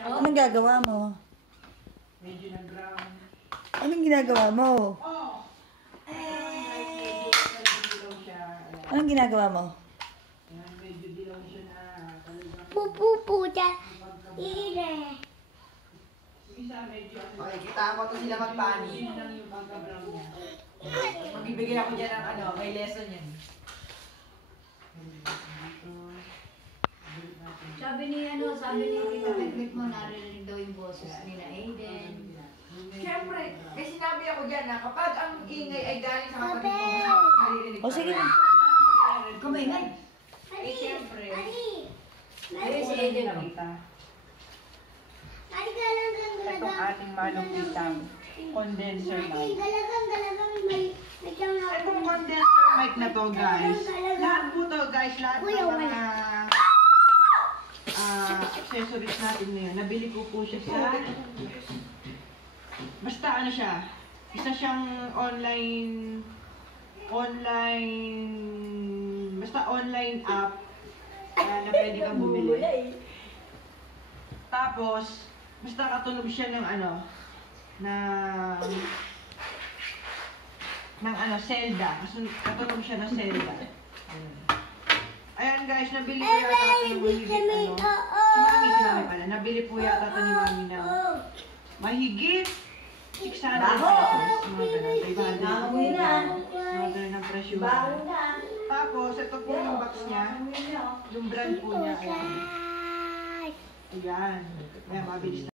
Anong gagawa mo? Medyo nag-ground. Anong ginagawa mo? Anong ginagawa mo? Medyo dilaw siya na talagang... Pupuputa. Ire. Okay, kita ko to sila magpani. Magbibigay ako dyan ng ano, may lesson yan. Sabi ni Tita Pekpek mo, narinig daw yung boses nila Aiden. Siyempre, may sinabi ako dyan na kapag ang ingay ay galing sa kapatid mo, maririnig O sige. Kumaingay. Eh, siyempre. Ayun si Aiden. Nakita. Ari galagang Itong ating manong kitang condenser mic. Galagang may Itong condenser mic na to, guys. Lahat po to, guys. Lahat ng mga accessories natin ngayon. Nabili ko po siya sa... Basta ano siya. Isa siyang basta online app na pwede kang bumili. Tapos, basta katunog siya ng ano, ng Zelda. Katunog siya ng Zelda. Ayan guys, nabili ko yata ito ng mahigit si Mami pala. Nabili po yata ito ni Mami ng mahigit 600 pesos. Mga ganun, 500. Mga ganun ang presyo. Tapos, ito po yung box niya. Yung brand po niya. Ayan. Ayan, mabilis na.